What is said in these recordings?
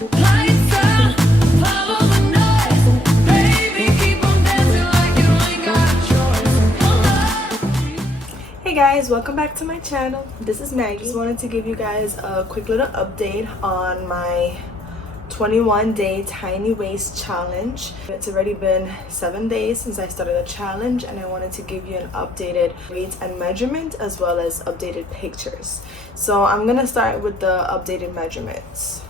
Lights out, follow the noise. Baby, keep on dancing like you ain't got a choice. Hey guys, welcome back to my channel. This is Maggie. Just wanted to give you guys a quick little update on my 21-day tiny waist challenge. It's already been 7 days since I started the challenge, and I wanted to give you an updated weight and measurement as well as updated pictures. So I'm gonna start with the updated measurements.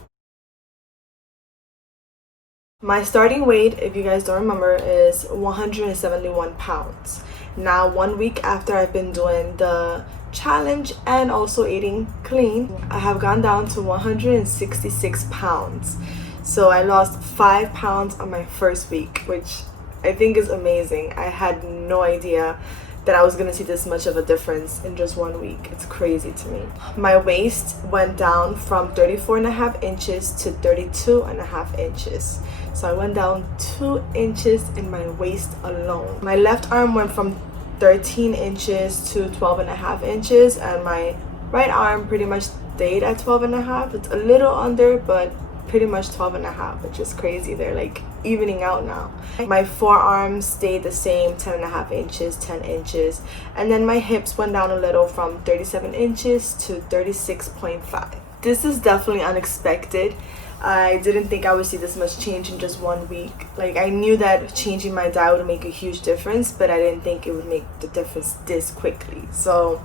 My starting weight, if you guys don't remember, is 171 pounds. Now, 1 week after I've been doing the challenge and also eating clean, I have gone down to 166 pounds. So I lost 5 pounds on my first week, which I think is amazing. I had no idea that I was gonna see this much of a difference in just 1 week. It's crazy to me. My waist went down from 34.5 inches to 32.5 inches. So I went down 2 inches in my waist alone. My left arm went from 13 inches to 12.5 inches, and my right arm pretty much stayed at 12.5. It's a little under, but pretty much 12.5, which is crazy. They're like evening out now. My forearms stayed the same, 10.5 inches, 10 inches, and then my hips went down a little from 37 inches to 36.5. This is definitely unexpected. I didn't think I would see this much change in just 1 week. Like, I knew that changing my diet would make a huge difference, but I didn't think it would make the difference this quickly. So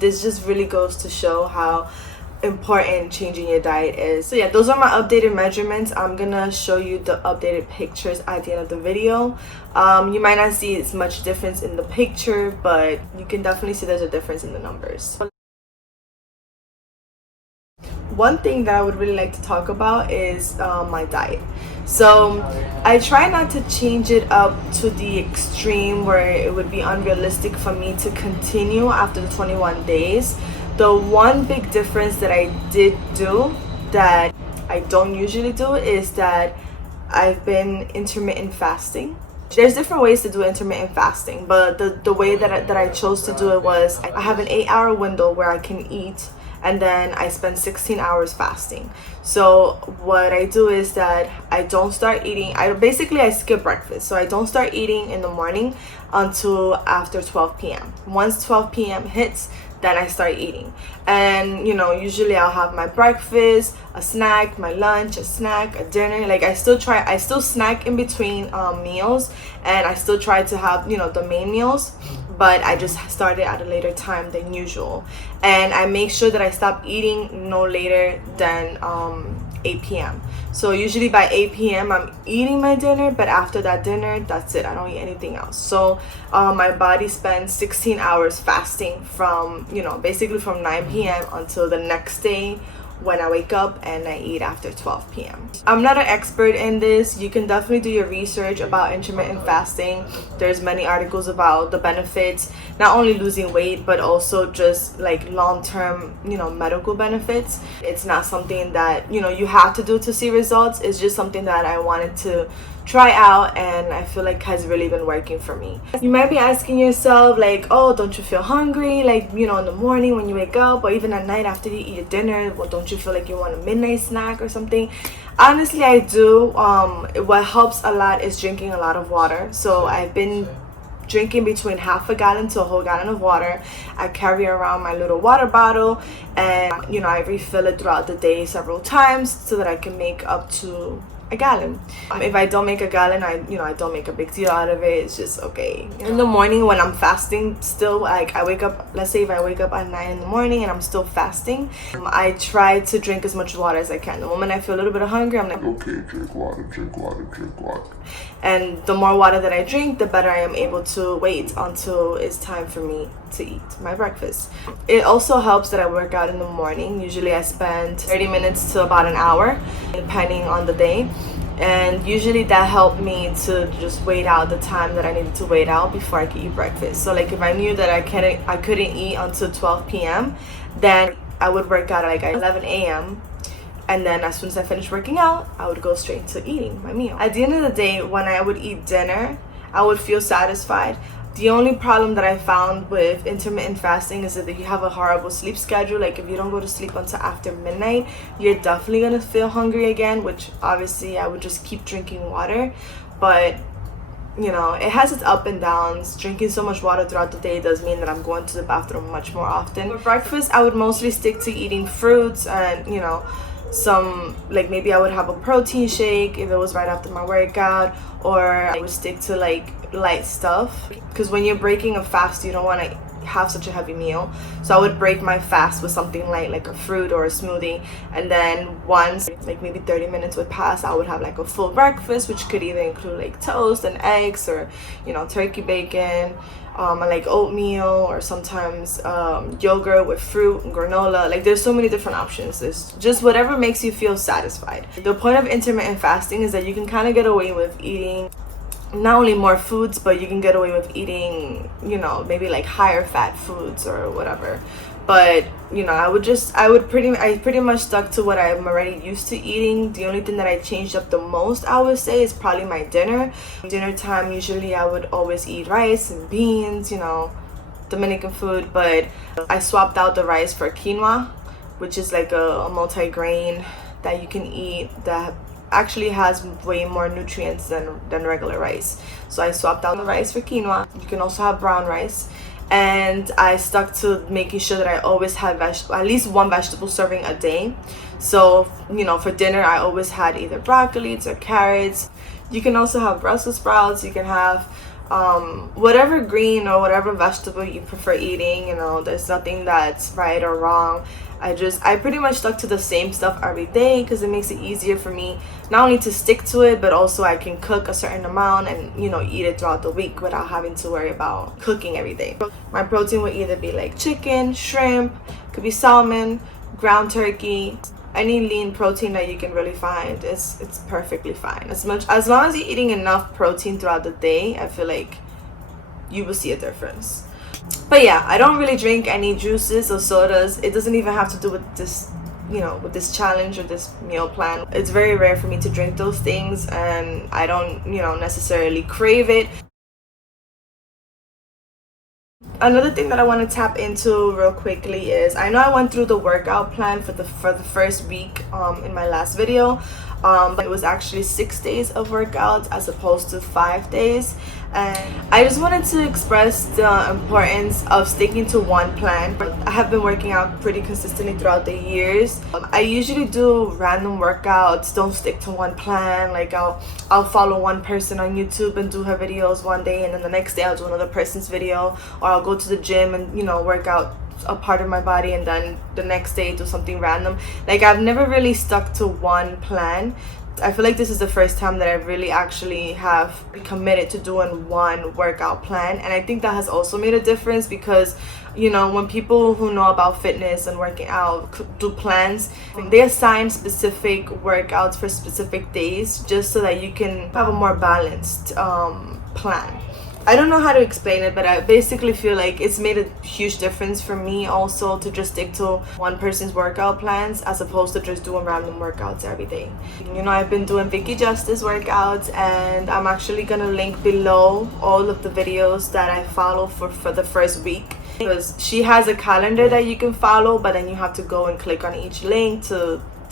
this just really goes to show how important changing your diet is. So yeah, those are my updated measurements. I'm gonna show you the updated pictures at the end of the video. You might not see as much difference in the picture, but you can definitely see there's a difference in the numbers. One thing that I would really like to talk about is my diet. So I try not to change it up to the extreme where it would be unrealistic for me to continue after the 21 days. The one big difference that I did do that I don't usually do is that I've been intermittent fasting. There's different ways to do intermittent fasting, but the way that I chose to do it was I have an 8-hour window where I can eat, and then I spend 16 hours fasting. So what I do is that I don't start eating. I skip breakfast. So I don't start eating in the morning until after 12 p.m. Once 12 p.m. hits, then I start eating. And usually I'll have my breakfast, a snack, my lunch, a snack, a dinner. Like I still snack in between meals, and I still try to have the main meals, but I just started at a later time than usual. And I make sure that I stop eating no later than 8 p.m. So usually by 8 p.m. I'm eating my dinner, but after that dinner, that's it. I don't eat anything else. So my body spends 16 hours fasting from basically from 9 p.m. until the next day when I wake up and I eat after 12 p.m. I'm not an expert in this. You can definitely do your research about intermittent fasting. There's many articles about the benefits, not only losing weight, but also just like long-term, medical benefits. It's not something that, you have to do to see results. It's just something that I wanted to try out, and I feel like has really been working for me. You might be asking yourself like, oh, don't you feel hungry like in the morning when you wake up, or even at night after you eat your dinner? Well, don't you feel like you want a midnight snack or something? Honestly, I do. What helps a lot is drinking a lot of water. So I've been drinking between half a gallon to a whole gallon of water. I carry around my little water bottle, and I refill it throughout the day several times so that I can make up to a gallon. If I don't make a gallon, I don't make a big deal out of it. It's just okay. In the morning when I'm fasting still, like I wake up, let's say if I wake up at 9 in the morning and I'm still fasting, I try to drink as much water as I can. The moment I feel a little bit of hunger, I'm like, okay, drink water, drink water, drink water. And the more water that I drink, the better I am able to wait until it's time for me to eat my breakfast. It also helps that I work out in the morning. Usually I spend 30 minutes to about an hour, depending on the day. And usually that helped me to just wait out the time that I needed to wait out before I could eat breakfast. So like if I knew that I couldn't eat until 12 p.m., then I would work out at like 11 a.m. And then as soon as I finished working out, I would go straight to eating my meal. At the end of the day, when I would eat dinner, I would feel satisfied. The only problem that I found with intermittent fasting is that if you have a horrible sleep schedule, like if you don't go to sleep until after midnight, you're definitely gonna feel hungry again, which obviously I would just keep drinking water. But you know, it has its up and downs. Drinking so much water throughout the day does mean that I'm going to the bathroom much more often. For breakfast, I would mostly stick to eating fruits and, you know, some, like maybe I would have a protein shake if it was right after my workout, or I would stick to like light stuff, because when you're breaking a fast, you don't want to have such a heavy meal. So I would break my fast with something light, like a fruit or a smoothie, and then once like maybe 30 minutes would pass, I would have like a full breakfast, which could either include like toast and eggs, or, you know, turkey bacon, like oatmeal, or sometimes yogurt with fruit and granola. Like there's so many different options. It's just whatever makes you feel satisfied. The point of intermittent fasting is that you can kind of get away with eating not only more foods, but you can get away with eating, you know, maybe like higher fat foods or whatever. But you know, I pretty much stuck to what I'm already used to eating. The only thing that I changed up the most, I would say, is probably my dinner time. Usually I would always eat rice and beans, you know, Dominican food, but I swapped out the rice for quinoa, which is like a multi-grain that you can eat that actually has way more nutrients than regular rice. So I swapped out the rice for quinoa. You can also have brown rice. And I stuck to making sure that I always had at least one vegetable serving a day. So, you know, for dinner I always had either broccoli or carrots. You can also have Brussels sprouts. You can have whatever green or whatever vegetable you prefer eating. You know, there's nothing that's right or wrong. I pretty much stuck to the same stuff every day because it makes it easier for me not only to stick to it, but also I can cook a certain amount and, you know, eat it throughout the week without having to worry about cooking every day. My protein would either be like chicken, shrimp, could be salmon, ground turkey. Any lean protein that you can really find, it's perfectly fine. As long as you're eating enough protein throughout the day, I feel like you will see a difference. But yeah, I don't really drink any juices or sodas. It doesn't even have to do with this, you know, with this challenge or this meal plan. It's very rare for me to drink those things, and I don't, you know, necessarily crave it. Another thing that I want to tap into real quickly is, I know I went through the workout plan for the first week in my last video, but it was actually 6 days of workouts as opposed to 5 days. And I just wanted to express the importance of sticking to one plan. I have been working out pretty consistently throughout the years. I usually do random workouts, don't stick to one plan. Like I'll follow one person on YouTube and do her videos one day, and then the next day I'll do another person's video, or I'll go to the gym and, you know, work out a part of my body, and then the next day do something random. Like I've never really stuck to one plan. I feel like this is the first time that I really actually have committed to doing one workout plan, and I think that has also made a difference because, you know, when people who know about fitness and working out do plans, they assign specific workouts for specific days just so that you can have a more balanced plan. I don't know how to explain it, but I basically feel like it's made a huge difference for me also to just stick to one person's workout plans as opposed to just doing random workouts every day. You know, I've been doing Vicky Justiz workouts, and I'm actually gonna link below all of the videos that I follow for the first week, because she has a calendar that you can follow, but then you have to go and click on each link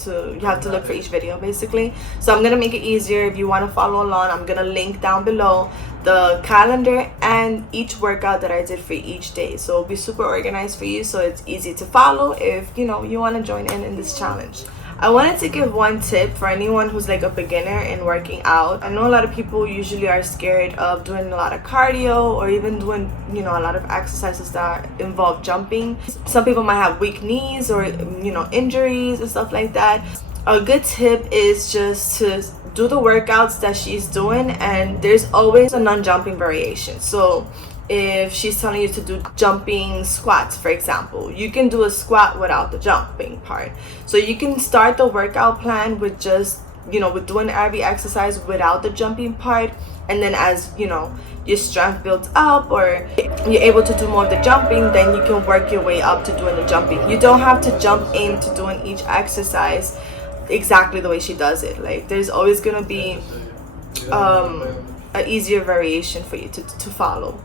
you have to look for each video basically. So I'm gonna make it easier. If you want to follow along, I'm gonna link down below the calendar and each workout that I did for each day, so it'll be super organized for you, so it's easy to follow if, you know, you want to join in this challenge. I wanted to give one tip for anyone who's like a beginner in working out. I know a lot of people usually are scared of doing a lot of cardio or even doing, you know, a lot of exercises that involve jumping. Some people might have weak knees or, you know, injuries and stuff like that. A good tip is just to do the workouts that she's doing, and there's always a non-jumping variation. So if she's telling you to do jumping squats, for example, you can do a squat without the jumping part. So you can start the workout plan with just, you know, with doing every exercise without the jumping part, and then as, you know, your strength builds up or you're able to do more of the jumping, then you can work your way up to doing the jumping. You don't have to jump into doing each exercise exactly the way she does it. Like there's always gonna be an easier variation for you to follow.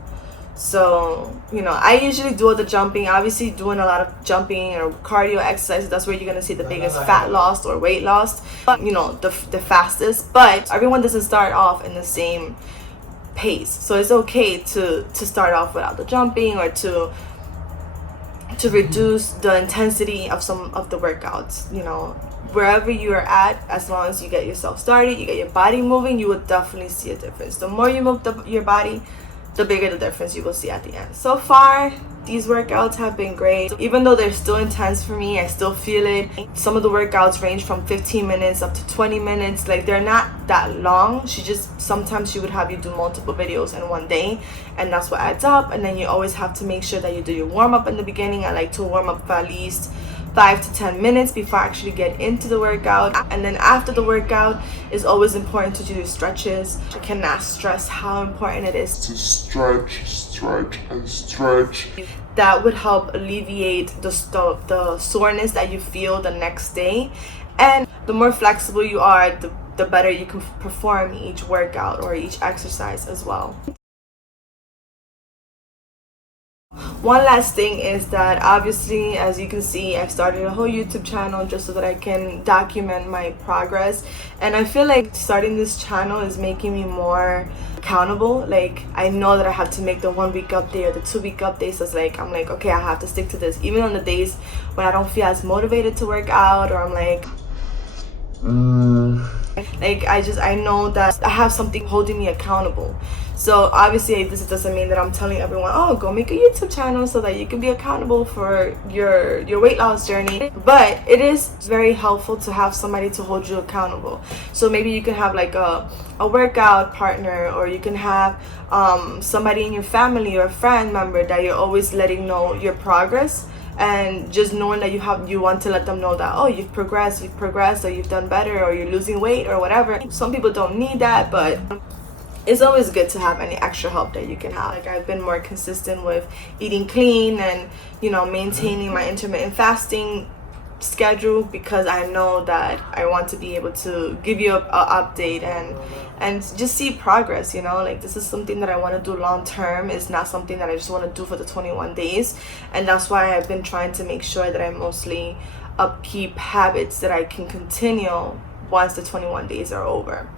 So, you know, I usually do all the jumping. Obviously, doing a lot of jumping or cardio exercises, that's where you're gonna see the biggest fat loss or weight loss, but, you know, the fastest. But everyone doesn't start off in the same pace, so it's okay to start off without the jumping, or to reduce the intensity of some of the workouts. You know, wherever you are at, as long as you get yourself started, you get your body moving, you will definitely see a difference. The more you move your body, the bigger the difference you will see at the end. So far, these workouts have been great. Even though they're still intense for me, I still feel it. Some of the workouts range from 15 minutes up to 20 minutes. Like, they're not that long. Sometimes she would have you do multiple videos in one day, and that's what adds up. And then you always have to make sure that you do your warm-up in the beginning. I like to warm up for at least 5 to 10 minutes before I actually get into the workout. And then after the workout, it's always important to do stretches. I cannot stress how important it is to stretch and stretch. That would help alleviate the soreness that you feel the next day. And the more flexible you are, the better you can perform each workout or each exercise as well. One last thing is that, obviously, as you can see, I've started a whole YouTube channel just so that I can document my progress. And I feel like starting this channel is making me more accountable. Like, I know that I have to make the 1 week update or the 2 week updates. So it's like, I'm like, okay, I have to stick to this. Even on the days when I don't feel as motivated to work out, or I'm like, I know that I have something holding me accountable. So obviously this doesn't mean that I'm telling everyone, oh, go make a YouTube channel so that you can be accountable for your weight loss journey. But it is very helpful to have somebody to hold you accountable. So maybe you can have like a workout partner, or you can have somebody in your family or a friend member that you're always letting know your progress. And just knowing that you want to let them know that, oh, you've progressed, or you've done better, or you're losing weight, or whatever. Some people don't need that, but it's always good to have any extra help that you can have. Like, I've been more consistent with eating clean and, you know, maintaining my intermittent fasting schedule, because I know that I want to be able to give you an update and just see progress. You know, like, this is something that I want to do long term. It's not something that I just want to do for the 21 days. And that's why I've been trying to make sure that I mostly upkeep habits that I can continue once the 21 days are over.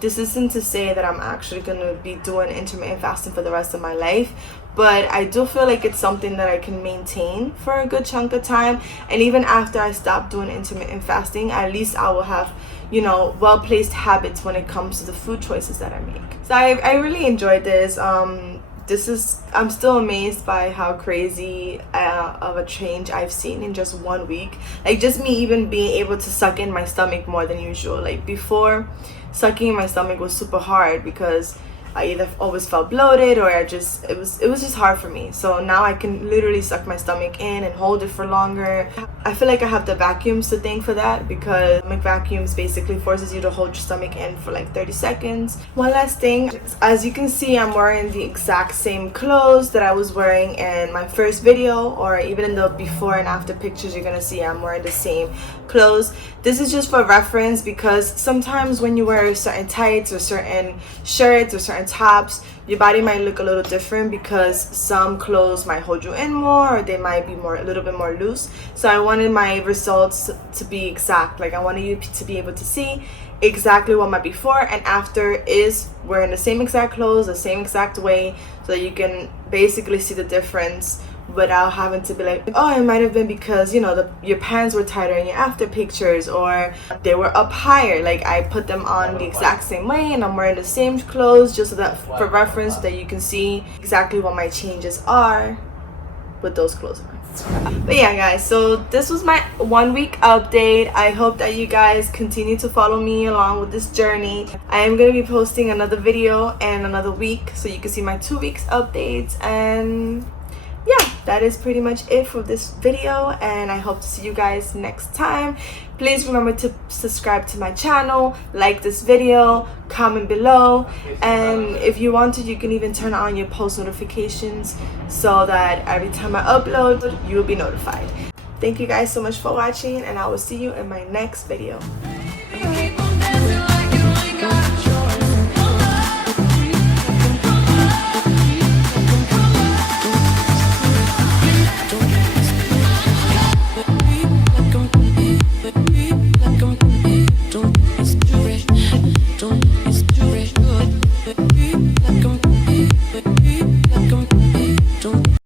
This isn't to say that I'm actually going to be doing intermittent fasting for the rest of my life, but I do feel like it's something that I can maintain for a good chunk of time. And even after I stop doing intermittent fasting, at least I will have, you know, well-placed habits when it comes to the food choices that I make. So I really enjoyed this. I'm still amazed by how crazy of a change I've seen in just 1 week. Like, just me even being able to suck in my stomach more than usual. Like, before, sucking in my stomach was super hard because I either always felt bloated, or it was just hard for me. So now I can literally suck my stomach in and hold it for longer. I feel like I have the vacuums to thank for that, because stomach vacuums basically forces you to hold your stomach in for like 30 seconds. One last thing, as you can see, I'm wearing the exact same clothes that I was wearing in my first video, or even in the before and after pictures you're gonna see I'm wearing the same clothes. This is just for reference, because sometimes when you wear certain tights or certain shirts or certain tops, your body might look a little different, because some clothes might hold you in more, or they might be a little bit more loose. So I wanted my results to be exact. Like, I wanted you to be able to see exactly what my before and after is, wearing the same exact clothes the same exact way, so that you can basically see the difference without having to be like, oh, it might have been because, you know, your pants were tighter in your after pictures, or they were up higher. Like, I put them on the exact same way, and I'm wearing the same clothes just so that, for reference, so that you can see exactly what my changes are with those clothes on. But yeah, guys, so this was my 1 week update. I hope that you guys continue to follow me along with this journey. I am going to be posting another video in another week, so you can see my 2 weeks updates. And yeah, that is pretty much it for this video, and I hope to see you guys next time. Please remember to subscribe to my channel, like this video, comment below, and if you want to, you can even turn on your post notifications so that every time I upload, you will be notified. Thank you guys so much for watching, and I will see you in my next video.